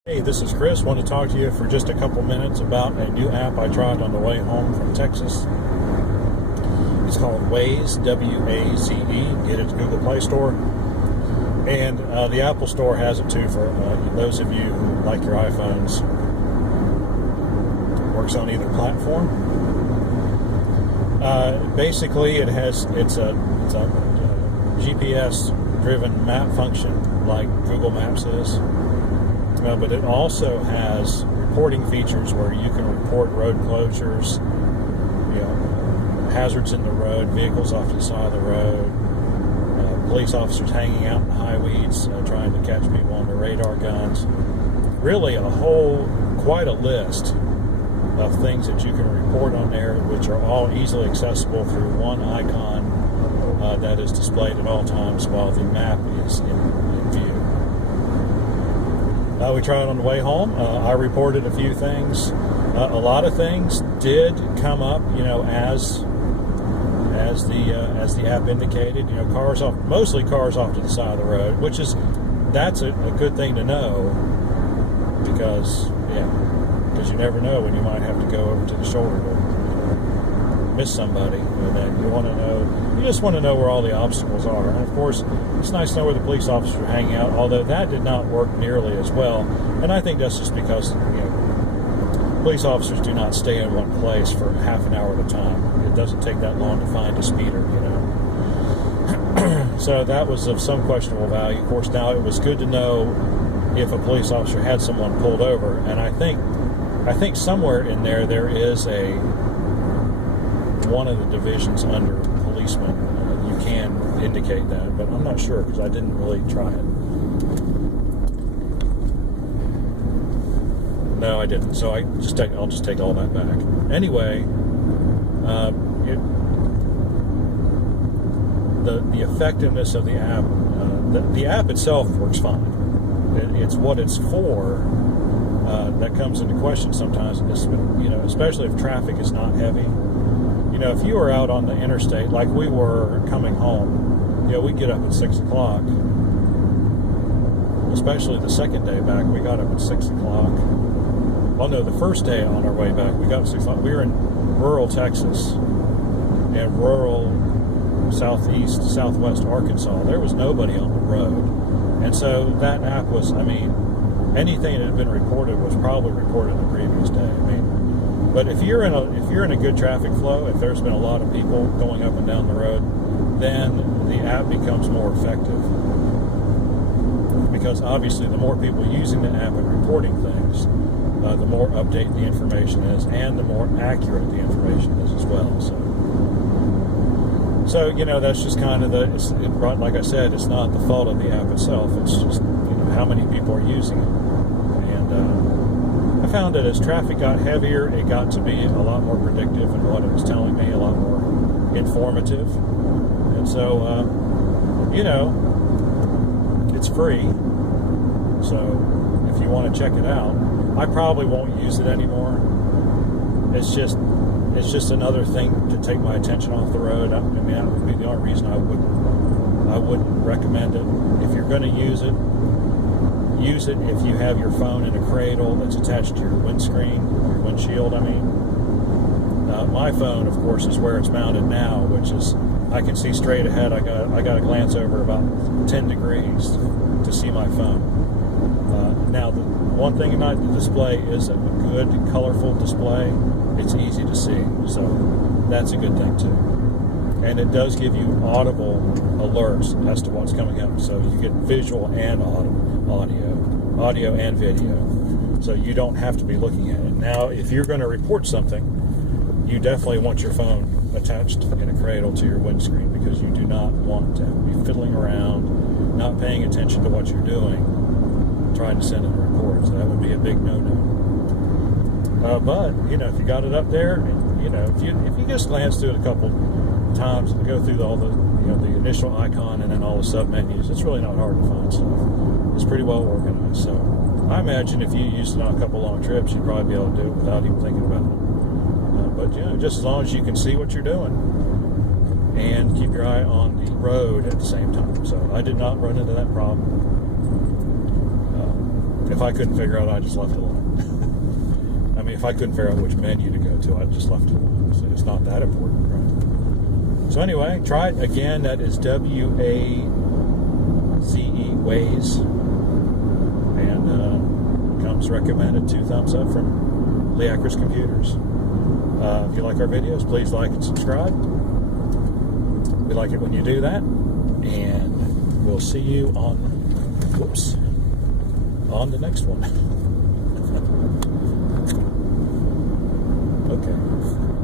Hey, this is Chris. Want to talk to you for just a couple minutes about a new app I tried on the way home from Texas. It's called Waze, W-A-Z-E. Get it to Google Play Store. And the Apple Store has it too for those of you who like your iPhones. It works on either platform. Basically, it's a GPS-driven map function like Google Maps is. But it also has reporting features where you can report road closures, hazards in the road, vehicles off to the side of the road, police officers hanging out in the high weeds trying to catch people on their radar guns. Really quite a list of things that you can report on there, which are all easily accessible through one icon that is displayed at all times while the map is in view. We tried it on the way home. I reported a few things. A lot of things did come up, as the app indicated. Cars off, mostly cars off to the side of the road, that's a good thing to know because you never know when you might have to go over to the shoulder to miss somebody. You just want to know where all the obstacles are. And of course, it's nice to know where the police officers are hanging out, although that did not work nearly as well. And I think that's just because police officers do not stay in one place for half an hour at a time. It doesn't take that long to find a speeder, So that was of some questionable value. Of course, now it was good to know if a police officer had someone pulled over. And I think somewhere in there is one of the divisions under policemen. You can indicate that, but I'm not sure because I didn't really try it. No, I didn't. So I'll just take all that back. Anyway, the effectiveness of the app, the app itself works fine. It's what it's for that comes into question sometimes. Especially if traffic is not heavy. If you were out on the interstate, like we were coming home, we get up at 6 o'clock. Especially the second day back, we got up at 6 o'clock. Well, no, the first day on our way back, we got up at 6 o'clock. We were in rural Texas and rural southwest Arkansas. There was nobody on the road. And so that app was, anything that had been reported was probably reported the previous day. But if you're in a good traffic flow, if there's been a lot of people going up and down the road, then the app becomes more effective. Because obviously the more people using the app and reporting things, the more updated the information is and the more accurate the information is as well. So that's just kind of like I said, it's not the fault of the app itself. It's just, how many people are using it. And I found that as traffic got heavier, it got to be a lot more predictive in what it was telling me, a lot more informative. And so, it's free. So if you want to check it out, I probably won't use it anymore. It's just another thing to take my attention off the road. That would be the only reason I wouldn't recommend it. If you're going to use it if you have your phone in a cradle that's attached to your windshield. My phone, of course, is where it's mounted now, which is I can see straight ahead. I got to glance over about 10 degrees to see my phone. Now, the one thing about the display is a good, colorful display. It's easy to see, so that's a good thing too. And it does give you audible alerts as to what's coming up, so you get visual and audio and video, so you don't have to be looking at it. Now, if you're going to report something, you definitely want your phone attached in a cradle to your windscreen because you do not want to be fiddling around, not paying attention to what you're doing, trying to send in a report. So that would be a big no-no. But if you got it up there, if you just glance through it a couple times and go through all the the initial icon and then all the sub menus, it's really not hard to find stuff. It's pretty well organized. So I imagine if you used it on a couple long trips, you'd probably be able to do it without even thinking about it. But just as long as you can see what you're doing and keep your eye on the road at the same time. So I did not run into that problem. If I couldn't figure out, I just left it alone. I mean, if I couldn't figure out which menu to go to, I just left it alone. So it's not that important, right? So anyway, try it again. That is WAZE, Waze, and comes recommended. 2 thumbs up from Lee Akers Computers. If you like our videos, please like and subscribe. We like it when you do that, and we'll see you on the next one. Okay.